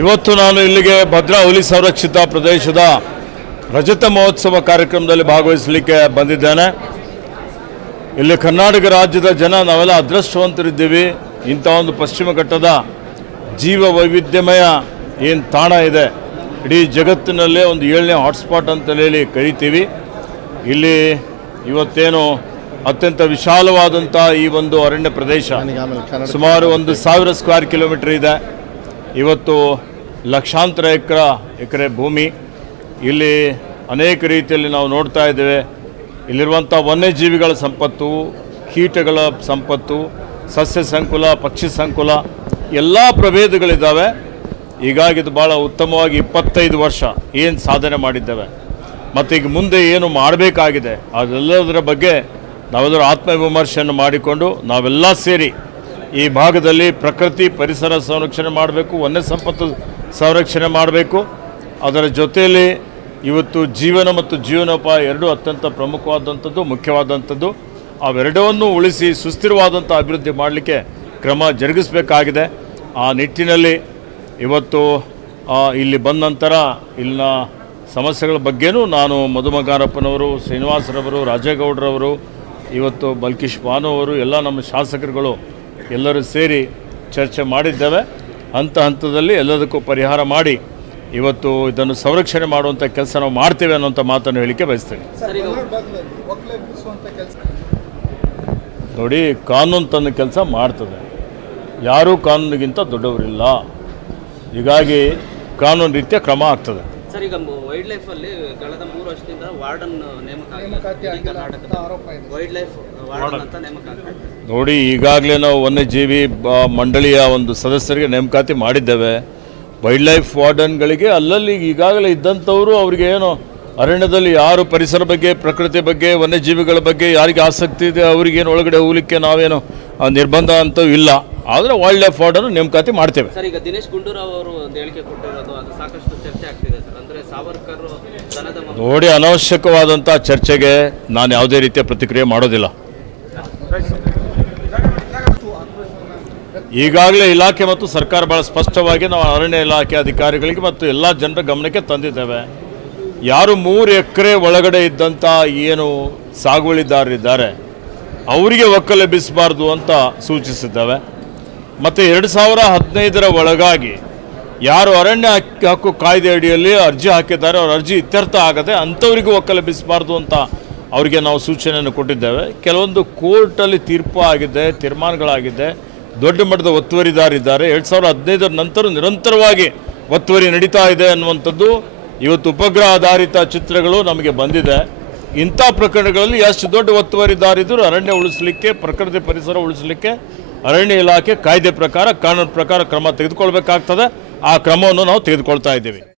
ಇವತ್ತು ನಾನು ಇಲ್ಲಿಗೆ ಭದ್ರಾ ಹುಲಿ ಸಂರಕ್ಷಿತ ಪ್ರದೇಶದ ರಜತ ಮಹೋತ್ಸವ ಕಾರ್ಯಕ್ರಮದಲ್ಲಿ ಭಾಗವಹಿಸಲಿಕ್ಕೆ ಬಂದಿದ್ದೇನೆ. ಇಲ್ಲಿ ಕರ್ನಾಟಕ ರಾಜ್ಯದ ಜನ ನಾವೆಲ್ಲ ಅದೃಷ್ಟವಂತರಿದ್ದೀವಿ. ಇಂಥ ಒಂದು ಪಶ್ಚಿಮ ಘಟ್ಟದ ಜೀವ ವೈವಿಧ್ಯಮಯ ಏನು ತಾಣ ಇದೆ, ಇಡೀ ಜಗತ್ತಿನಲ್ಲೇ ಒಂದು 7ನೇ ಹಾಟ್ಸ್ಪಾಟ್ ಅಂತ ಹೇಳಿ ಕರಿತೀವಿ. ಇಲ್ಲಿ ಇವತ್ತೇನು ಅತ್ಯಂತ ವಿಶಾಲವಾದಂಥ ಈ ಒಂದು ಅರಣ್ಯ ಪ್ರದೇಶ ಸುಮಾರು 1,000 ಸ್ಕ್ವೇರ್ ಕಿಲೋಮೀಟರ್ ಇದೆ. ಇವತ್ತು ಲಕ್ಷಾಂತರ ಎಕರೆ ಭೂಮಿ. ಇಲ್ಲಿ ಅನೇಕ ರೀತಿಯಲ್ಲಿ ನಾವು ನೋಡ್ತಾ ಇದ್ದೇವೆ. ಇಲ್ಲಿರುವಂಥ ವನ್ಯಜೀವಿಗಳ ಸಂಪತ್ತು, ಕೀಟಗಳ ಸಂಪತ್ತು, ಸಸ್ಯ ಸಂಕುಲ, ಪಕ್ಷಿ ಸಂಕುಲ ಎಲ್ಲ ಪ್ರಭೇದಗಳಿದ್ದಾವೆ. ಹೀಗಾಗಿ ಇದು ಭಾಳ ಉತ್ತಮವಾಗಿ 25 ವರ್ಷ ಏನು ಸಾಧನೆ ಮಾಡಿದ್ದೇವೆ ಮತ್ತು ಈಗ ಮುಂದೆ ಏನು ಮಾಡಬೇಕಾಗಿದೆ ಅದೆಲ್ಲದರ ಬಗ್ಗೆ ನಾವೆಲ್ಲರೂ ಆತ್ಮವಿಮರ್ಶೆಯನ್ನು ಮಾಡಿಕೊಂಡು ನಾವೆಲ್ಲ ಸೇರಿ ಈ ಭಾಗದಲ್ಲಿ ಪ್ರಕೃತಿ ಪರಿಸರ ಸಂರಕ್ಷಣೆ ಮಾಡಬೇಕು, ವನ್ಯ ಸಂಪತ್ತು ಸಂರಕ್ಷಣೆ ಮಾಡಬೇಕು. ಅದರ ಜೊತೆಯಲ್ಲಿ ಇವತ್ತು ಜೀವನ ಮತ್ತು ಜೀವನೋಪಾಯ ಎರಡೂ ಅತ್ಯಂತ ಪ್ರಮುಖವಾದಂಥದ್ದು, ಮುಖ್ಯವಾದಂಥದ್ದು. ಅವೆರಡವನ್ನು ಉಳಿಸಿ ಸುಸ್ಥಿರವಾದಂಥ ಅಭಿವೃದ್ಧಿ ಮಾಡಲಿಕ್ಕೆ ಕ್ರಮ ಜರುಗಿಸಬೇಕಾಗಿದೆ. ಆ ನಿಟ್ಟಿನಲ್ಲಿ ಇವತ್ತು ಇಲ್ಲಿ ಬಂದ ನಂತರ ಇಲ್ಲಿನ ಸಮಸ್ಯೆಗಳ ಬಗ್ಗೆನೂ ನಾನು ಮಧುಮಗಾರಪ್ಪನವರು, ಶ್ರೀನಿವಾಸರವರು, ರಾಜೇಗೌಡರವರು, ಇವತ್ತು ಬಲ್ಕೀಶ್ ಬಾನು ಅವರು, ಎಲ್ಲ ನಮ್ಮ ಶಾಸಕರುಗಳು ಎಲ್ಲರೂ ಸೇರಿ ಚರ್ಚೆ ಮಾಡಿದ್ದೇವೆ. ಹಂತದಲ್ಲಿ ಎಲ್ಲದಕ್ಕೂ ಪರಿಹಾರ ಮಾಡಿ ಇವತ್ತು ಇದನ್ನು ಸಂರಕ್ಷಣೆ ಮಾಡುವಂಥ ಕೆಲಸ ನಾವು ಮಾಡ್ತೇವೆ ಅನ್ನೋಂಥ ಮಾತನ್ನು ಹೇಳಿಕೆ ಬಯಸ್ತೇನೆ. ನೋಡಿ, ಕಾನೂನು ತನ್ನ ಕೆಲಸ ಮಾಡ್ತದೆ. ಯಾರೂ ಕಾನೂನಿಗಿಂತ ದೊಡ್ಡವರಿಲ್ಲ. ಹೀಗಾಗಿ ಕಾನೂನು ರೀತಿಯ ಕ್ರಮ ಆಗ್ತದೆ. ಸರ್, ಈಗ ವೈಲ್ಡ್ ಲೈಫ್ ಅಲ್ಲಿ ಕಳೆದ 3 ವರ್ಷದಿಂದ ವಾರ್ಡನ್ ನೇಮಕ ವೈಲ್ಡ್ ಲೈಫ್ ವಾರ್ಡನ್ ಅಂತ ನೇಮಕ ಆಗ್ತದೆ. ನೋಡಿ, ಈಗಾಗಲೇ ನಾವು ವನ್ಯಜೀವಿ ಮಂಡಳಿಯ ಒಂದು ಸದಸ್ಯರಿಗೆ ನೇಮಕಾತಿ ಮಾಡಿದ್ದೇವೆ. ವೈಲ್ಡ್ ಲೈಫ್ ವಾರ್ಡನ್ಗಳಿಗೆ ಅಲ್ಲಲ್ಲಿ ಈಗಾಗಲೇ ಇದ್ದಂಥವರು, ಅವರಿಗೆ ಏನು ಅರಣ್ಯದಲ್ಲಿ ಯಾರು ಪರಿಸರ ಬಗ್ಗೆ, ಪ್ರಕೃತಿ ಬಗ್ಗೆ, ವನ್ಯಜೀವಿಗಳ ಬಗ್ಗೆ ಯಾರಿಗೆ ಆಸಕ್ತಿ ಇದೆ ಅವರಿಗೇನು ಒಳಗಡೆ ಹೋಗಲಿಕ್ಕೆ ನಾವೇನು ನಿರ್ಬಂಧ ಅಂತೂ ಇಲ್ಲ. ಆದರೆ ವೈಲ್ಡ್ ಲೈಫ್ ವಾರ್ಡನ್ನು ನೇಮಕಾತಿ ಮಾಡ್ತೇವೆ. ಸರ್, ಈಗ ದಿನೇಶ್ ಗುಂಡೂರಾವ್ ಅವರು ಒಂದು ಹೇಳಿಕೆ ಕೊಟ್ಟಿರೋದು ಅದು ಸಾಕಷ್ಟು ಚರ್ಚೆ ಆಗ್ತಿದೆ ಸರ್. ಅಂದರೆ ಸಾವರ್ಕರ್ ನೋಡಿ, ಅನವಶ್ಯಕವಾದಂಥ ಚರ್ಚೆಗೆ ನಾನು ಯಾವುದೇ ರೀತಿಯ ಪ್ರತಿಕ್ರಿಯೆ ಮಾಡೋದಿಲ್ಲ. ಈಗಾಗಲೇ ಇಲಾಖೆ ಮತ್ತು ಸರ್ಕಾರ ಭಾಳ ಸ್ಪಷ್ಟವಾಗಿ ನಾವು ಅರಣ್ಯ ಇಲಾಖೆ ಅಧಿಕಾರಿಗಳಿಗೆ ಮತ್ತು ಎಲ್ಲ ಜನರ ಗಮನಕ್ಕೆ ತಂದಿದ್ದೇವೆ. ಯಾರು 3 ಎಕರೆ ಒಳಗಡೆ ಇದ್ದಂಥ ಏನು ಸಾಗುವಳಿದಾರರಿದ್ದಾರೆ ಅವರಿಗೆ ಒಕ್ಕಲೆಬ್ಬಿಸಬಾರ್ದು ಅಂತ ಸೂಚಿಸಿದ್ದೇವೆ. ಮತ್ತು 2015ರ ಒಳಗಾಗಿ ಯಾರು ಅರಣ್ಯ ಹಕ್ಕು ಕಾಯ್ದೆ ಅಡಿಯಲ್ಲಿ ಅರ್ಜಿ ಹಾಕಿದ್ದಾರೆ ಅವ್ರ ಅರ್ಜಿ ಇತ್ಯರ್ಥ ಆಗದೆ ಅಂಥವರಿಗೂ ಒಕ್ಕಲೆಬ್ಬಿಸಬಾರ್ದು ಅಂತ ಅವರಿಗೆ ನಾವು ಸೂಚನೆಯನ್ನು ಕೊಟ್ಟಿದ್ದೇವೆ. ಕೆಲವೊಂದು ಕೋರ್ಟಲ್ಲಿ ತೀರ್ಪು ಆಗಿದೆ, ತೀರ್ಮಾನಗಳಾಗಿದೆ. ದೊಡ್ಡ ಮಟ್ಟದ ಒತ್ತುವರಿದಾರಿದ್ದಾರೆ. 2015ರ ನಂತರ ನಿರಂತರವಾಗಿ ಒತ್ತುವರಿ ನಡೀತಾ ಇದೆ ಅನ್ನುವಂಥದ್ದು ಇವತ್ತು ಉಪಗ್ರಹ ಆಧಾರಿತ ಚಿತ್ರಗಳು ನಮಗೆ ಬಂದಿದೆ. ಇಂಥ ಪ್ರಕರಣಗಳಲ್ಲಿ ಎಷ್ಟು ದೊಡ್ಡ ಒತ್ತುವರಿದಾರಿದ್ರು ಅರಣ್ಯ ಉಳಿಸಲಿಕ್ಕೆ, ಪ್ರಕೃತಿ ಪರಿಸರ ಉಳಿಸಲಿಕ್ಕೆ ಅರಣ್ಯ ಇಲಾಖೆ ಕಾಯ್ದೆ ಪ್ರಕಾರ, ಕಾನೂನು ಪ್ರಕಾರ ಕ್ರಮ ತೆಗೆದುಕೊಳ್ಬೇಕಾಗ್ತದೆ. ಆ ಕ್ರಮವನ್ನು ನಾವು ತೆಗೆದುಕೊಳ್ತಾ ಇದ್ದೀವಿ.